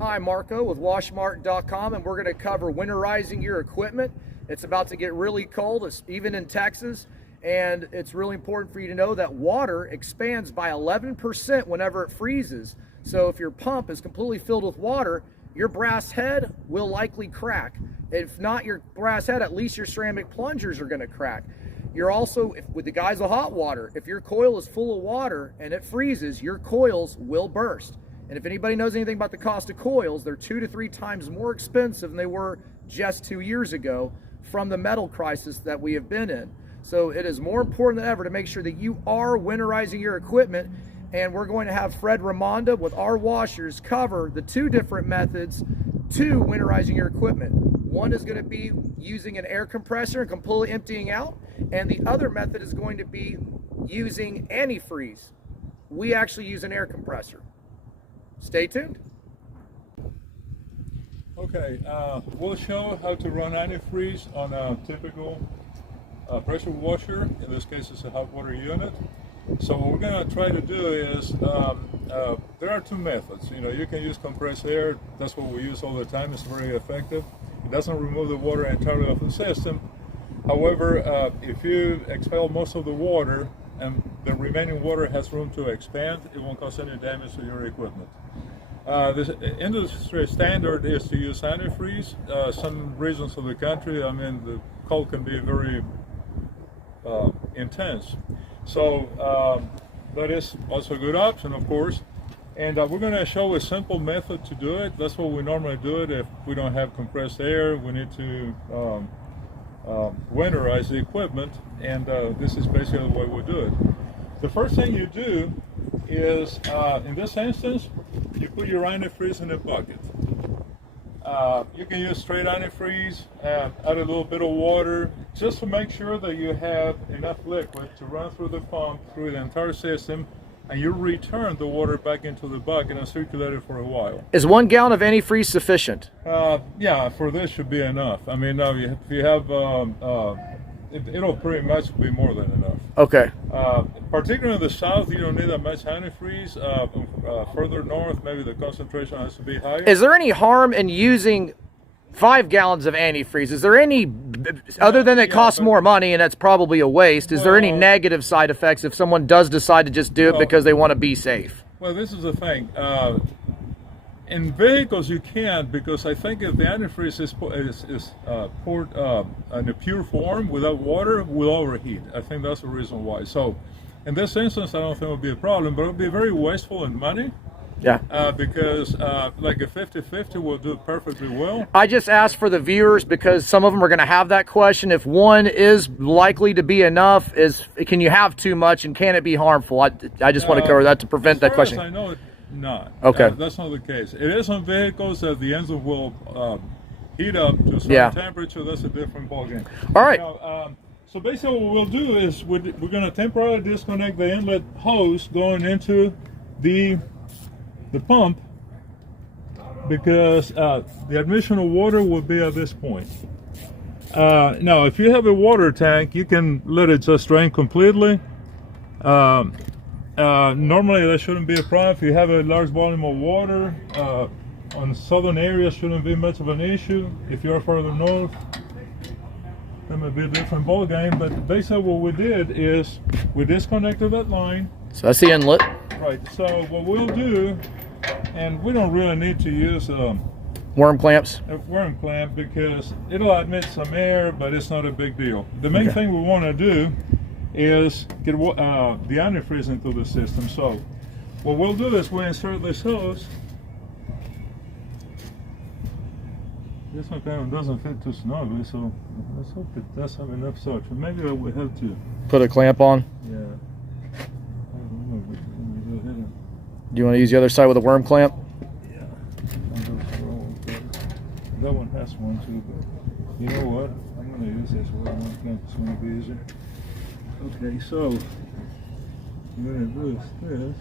Hi, Marco with washmart.com, and we're going to cover winterizing your equipment. It's about to get really cold, even in Texas, and it's really important for you to know that water expands by 11% whenever it freezes. So if your pump is completely filled with water, your brass head will likely crack. If not your brass head, at least your ceramic plungers are going to crack. You're also, with the guys of hot water, if your coil is full of water and it freezes, your coils will burst. And if anybody knows anything about the cost of coils, they're 2 to 3 times more expensive than they were just 2 years ago from the metal crisis that we have been in. So it is more important than ever to make sure that you are winterizing your equipment. And we're going to have Fred Ramonda with our washers cover the 2 different methods to winterizing your equipment. One is going to be using an air compressor and completely emptying out, and the other method is going to be using antifreeze. We actually use an air compressor. Stay tuned. Okay, we'll show how to run antifreeze on a typical pressure washer. In this case, it's a hot water unit. So what we're going to try to do is, there are 2 methods. You can use compressed air. That's what we use all the time. It's very effective. It doesn't remove the water entirely off the system. However, if you expel most of the water and the remaining water has room to expand, it won't cause any damage to your equipment. The industry standard is to use antifreeze. Some regions of the country, the cold can be very intense. So that is also a good option, of course. And we're going to show a simple method to do it. That's what we normally do it if we don't have compressed air. We need to winterize the equipment, and this is basically the way we do it. The first thing you do is, in this instance, you put your antifreeze in a bucket. You can use straight antifreeze, add a little bit of water, just to make sure that you have enough liquid to run through the pump, through the entire system, and you return the water back into the bucket and circulate it for a while. Is 1 gallon of antifreeze sufficient? Yeah, for this should be enough. If you have, it'll pretty much be more than enough. Okay. Particularly in the south, you don't need that much antifreeze. Further north, maybe the concentration has to be higher. Is there any harm in using 5 gallons of antifreeze? Is there any, other than it costs more money and that's probably a waste, is there any negative side effects if someone does decide to just do it because they want to be safe? Well, this is the thing. In vehicles you can't, because I think if the antifreeze is poured in a pure form without water, will overheat. I think that's the reason why. So in this instance, I don't think it would be a problem, but it would be very wasteful in money. Yeah. Because like a 50-50 will do perfectly well. I just asked for the viewers because some of them are going to have that question. If 1 is likely to be enough, can you have too much and can it be harmful? I just want to cover that to prevent that question. As I know, not. Okay. That's not the case. It is on vehicles that the engine will heat up to a certain temperature. That's a different ballgame. All right. Now, so basically what we'll do is we're going to temporarily disconnect the inlet hose going into the pump, because the admission of water will be at this point. Now, if you have a water tank, you can let it just drain completely. Normally that shouldn't be a problem. If you have a large volume of water, on southern areas shouldn't be much of an issue. If you're further north, that might be a different ball game. But basically what we did is we disconnected that line. So that's the inlet. Right, so what we'll do, and we don't really need to use worm clamps. A worm clamp, because it'll admit some air, but it's not a big deal. The main thing we want to do is get the antifreeze into the system. So what we'll do is we insert this hose. This one kind of doesn't fit too snugly, so let's hope it does have enough suction. Maybe we have to put a clamp on. Yeah. Do you want to use the other side with a worm clamp? Yeah. That one has one too, but you know what? I'm going to use this worm clamp. It's going to be easier. Okay, so I'm going to do this.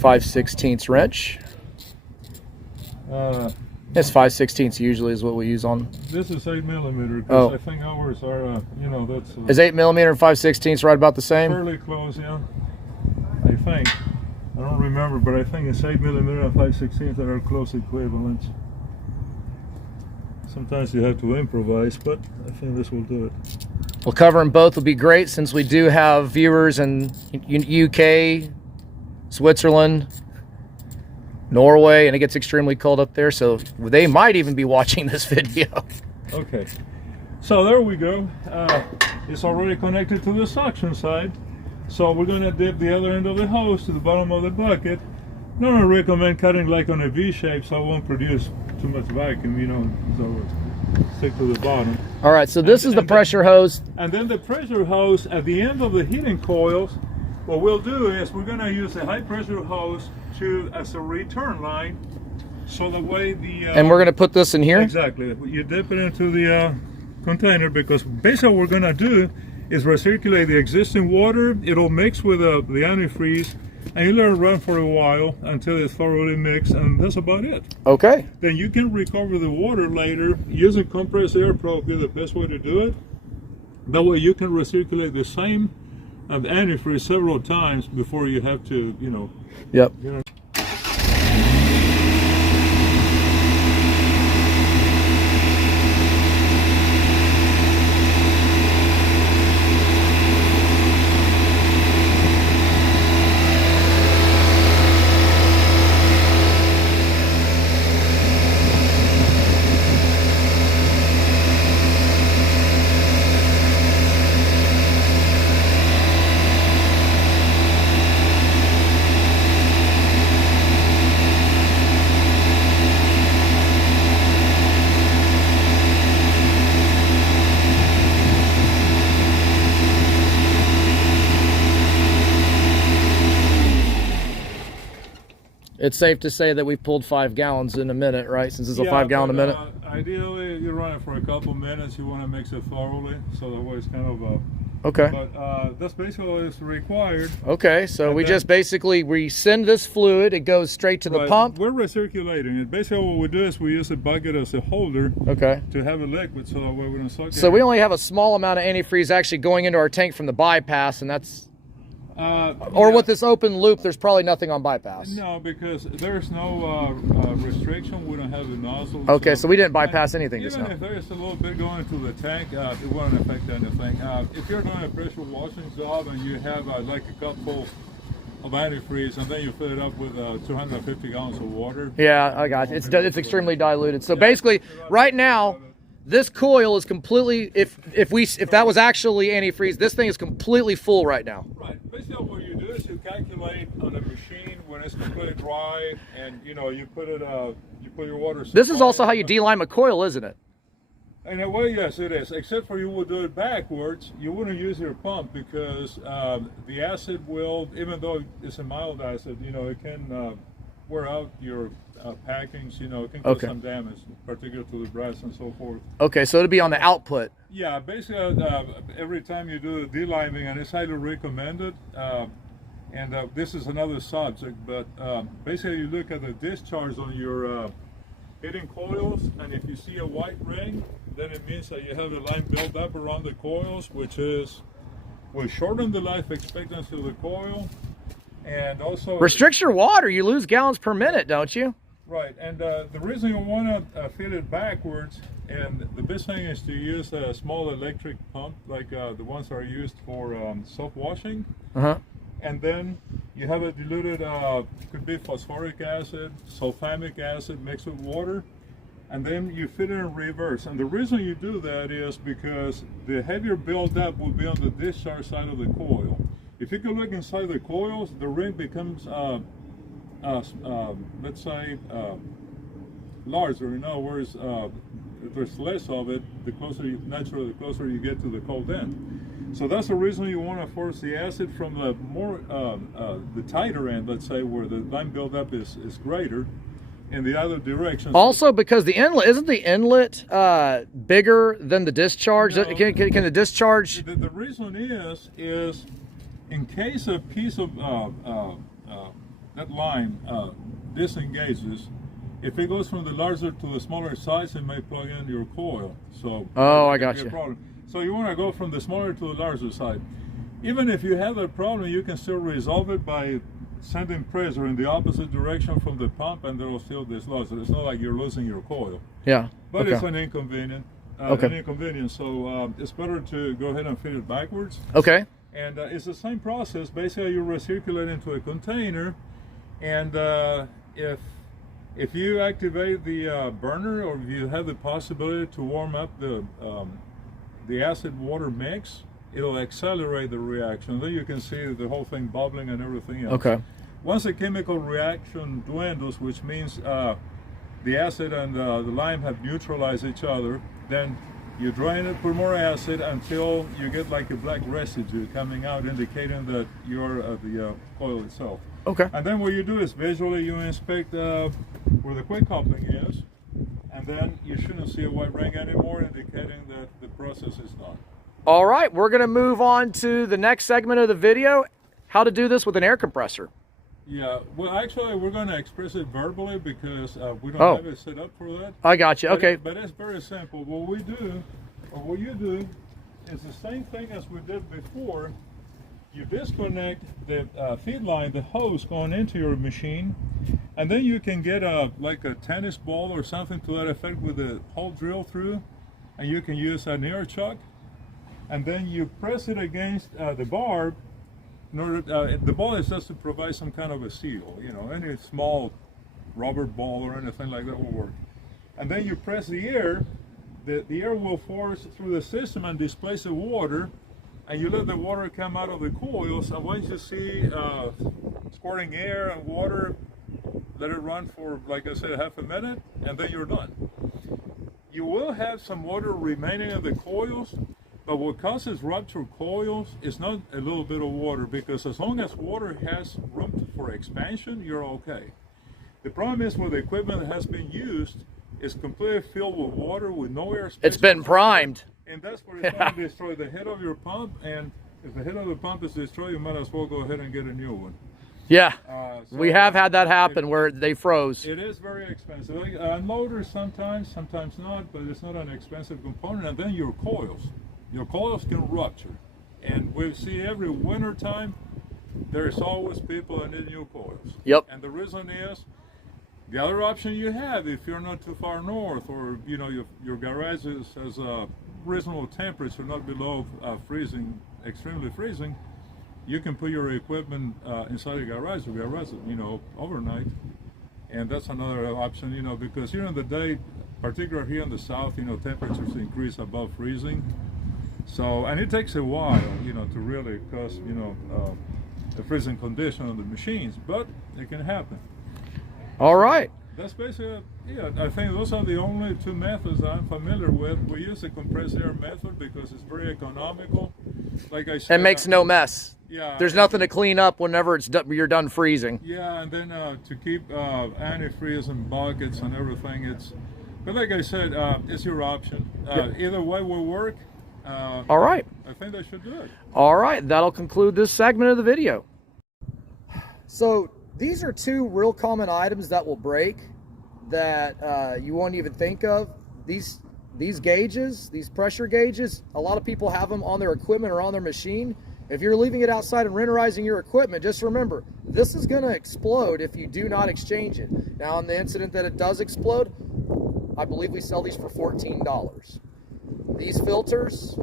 5/16 wrench. It's 5/16 usually is what we use on. This is 8mm, because Oh. I think ours are, you know, that's Is 8mm and 5/16 right about the same? fairly close, yeah. I think. I don't remember, but I think it's 8mm and 5/16 that are close equivalents. Sometimes you have to improvise, but I think this will do it. Well, covering both will be great since we do have viewers in UK, Switzerland, Norway, and it gets extremely cold up there, so they might even be watching this video. Okay, so there we go. It's already connected to the suction side. So we're going to dip the other end of the hose to the bottom of the bucket. I don't recommend cutting like on a V shape, so it won't produce too much vacuum, you know, so stick to the bottom. All right, so this is the pressure hose. And then the pressure hose at the end of the heating coils, what we'll do is we're going to use a high pressure hose as a return line, so that way the... and we're going to put this in here? Exactly. You dip it into the container, because basically what we're going to do is recirculate the existing water. It'll mix with the antifreeze, and you let it run for a while until it's thoroughly mixed, and that's about it. Okay. Then you can recover the water later. Using compressed air probably the best way to do it. That way you can recirculate the same antifreeze several times before you have to, you know. Yep. You know. It's safe to say that we've pulled 5 gallons in a minute, right? Since it's a 5 gallon a minute. Ideally, you run it for a couple minutes. You want to mix it thoroughly, so that way it's kind of okay. But that's basically what is required. Okay, so we just basically, we send this fluid, it goes straight to the pump. We're recirculating it. Basically what we do is we use a bucket as a holder, okay, to have a liquid, so that way we don't suck it. So we only have a small amount of antifreeze actually going into our tank from the bypass, and that's... or with this open loop, there's probably nothing on bypass. No, because there's no restriction. We don't have the nozzle. Okay, so we didn't bypass anything just now. Even if there's a little bit going into the tank, it won't affect anything. If you're doing a pressure washing job and you have like a cup full of antifreeze and then you fill it up with 250 gallons of water. Yeah, I got it. It's extremely diluted. So basically, right now, this coil is completely, if that was actually antifreeze, this thing is completely full right now. Right. Basically what you do is you calculate on a machine when it's completely dry, and you know, you put your water supply. This is also how you de-lime a coil, isn't it? In a way, yes, it is. Except for you would do it backwards. You wouldn't use your pump because the acid will, even though it's a mild acid, you know, it can wear out your packings, you know, it can cause some damage, particularly to the brass and so forth. Okay, so it'll be on the output. Yeah, basically every time you do the de-liming, and it's highly recommended, and this is another subject, but basically you look at the discharge on your heating coils, and if you see a white ring, then it means that you have the line built up around the coils, which will shorten the life expectancy of the coil. And also restricts your water. You lose gallons per minute, don't you? Right. And the reason you want to fill it backwards, and the best thing is to use a small electric pump like the ones that are used for soap washing. And then you have a diluted, could be phosphoric acid, sulfamic acid mixed with water, and then you fit it in reverse. And the reason you do that is because the heavier buildup will be on the discharge side of the coil. If you can look inside the coils, the ring becomes, let's say, larger. In other words, if there's less of it, the closer you get to the cold end. So that's the reason you want to force the acid from the more, the tighter end, let's say, where the line buildup is greater, in the other direction. Also, because the inlet, isn't the inlet bigger than the discharge? No, can the discharge? The reason is in case a piece of that line disengages, If it goes from the larger to the smaller size, it may plug in your coil. So oh, I got got you. So you want to go from the smaller to the larger side. Even if you have a problem, you can still resolve it by sending pressure in the opposite direction from the pump, and there will still dislodge it. It's not like you're losing your coil. Yeah. But okay. it's an inconvenience. So it's better to go ahead and feed it backwards. Okay. And it's the same process. Basically, you recirculate into a container, and if you activate the burner, or if you have the possibility to warm up the acid-water mix, it'll accelerate the reaction. Then you can see the whole thing bubbling and everything else. Okay. Once the chemical reaction dwindles, which means the acid and the lime have neutralized each other, then you drain it, put more acid until you get like a black residue coming out, indicating that you're the coil itself. Okay. And then what you do is visually you inspect where the quick coupling is, and then you shouldn't see a white ring anymore, indicating that the process is done. All right, we're going to move on to the next segment of the video, how to do this with an air compressor. Yeah, well, actually, we're going to express it verbally because we don't have it set up for that. I got you. Okay. But it's very simple. What we do, or what you do, is the same thing as we did before. You disconnect the feed line, the hose going into your machine, and then you can get like a tennis ball or something to that effect with the hole drill through, and you can use an air chuck, and then you press it against the barb. In order, the ball is just to provide some kind of a seal, you know, any small rubber ball or anything like that will work. And then you press the air, the air will force through the system and displace the water, and you let the water come out of the coils, and once you see squirting air and water, let it run for, like I said, half a minute, and then you're done. You will have some water remaining in the coils, but what causes ruptured coils is not a little bit of water, because as long as water has room for expansion, you're okay. The problem is when the equipment that has been used is completely filled with water with no air space. It's been primed. And that's where it's going to destroy the head of your pump, and if the head of the pump is destroyed, you might as well go ahead and get a new one. Yeah, so we have had that happen where they froze. It is very expensive. Unloaders sometimes not, but it's not an expensive component. And then your coils. Your coils can rupture, and we see every winter time there's always people that need new coils. Yep. And the reason is the other option you have, if you're not too far north, or you know your garage has a reasonable temperature, not below freezing, extremely freezing, you can put your equipment inside the garage, you know, overnight, and that's another option, you know, because here in the day, particularly here in the south, you know, temperatures increase above freezing. So, and it takes a while, you know, to really cause, you know, a freezing condition on the machines, but it can happen. All right. That's basically, yeah, I think those are the only two methods that I'm familiar with. We use the compressed air method because it's very economical. Like I said, it makes no mess. Yeah. There's nothing to clean up whenever it's you're done freezing. Yeah, and then to keep antifreeze and buckets and everything, but like I said, it's your option. Either way will work. All right. I think they should do it. All right, that'll conclude this segment of the video. So these are two real common items that will break that you won't even think of. These gauges, these pressure gauges, a lot of people have them on their equipment or on their machine. If you're leaving it outside and winterizing your equipment, just remember, this is going to explode if you do not exchange it. Now, in the incident that it does explode, I believe we sell these for $14. These filters,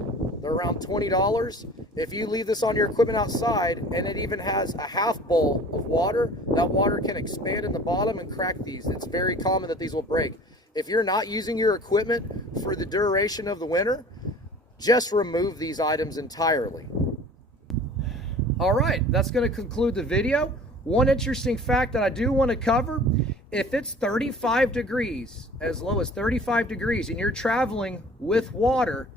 they're around $20. If you leave this on your equipment outside and it even has a half bowl of water, that water can expand in the bottom and crack these. It's very common that these will break. If you're not using your equipment for the duration of the winter, just remove these items entirely. All right, that's going to conclude the video. One interesting fact that I do want to cover, if it's 35 degrees, as low as 35 degrees, and you're traveling with water,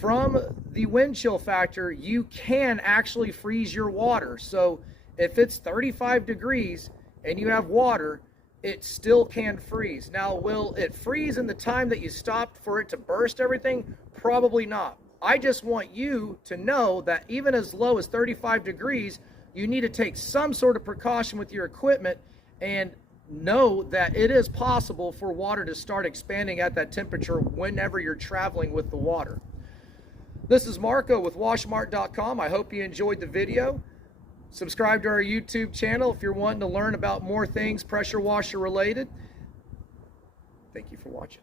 from the wind chill factor, you can actually freeze your water. So if it's 35 degrees and you have water, it still can freeze. Now, will it freeze in the time that you stopped for it to burst everything? Probably not. I just want you to know that even as low as 35 degrees, you need to take some sort of precaution with your equipment and know that it is possible for water to start expanding at that temperature whenever you're traveling with the water. This is Marco with washmart.com. I hope you enjoyed the video. Subscribe to our YouTube channel if you're wanting to learn about more things pressure washer related. Thank you for watching.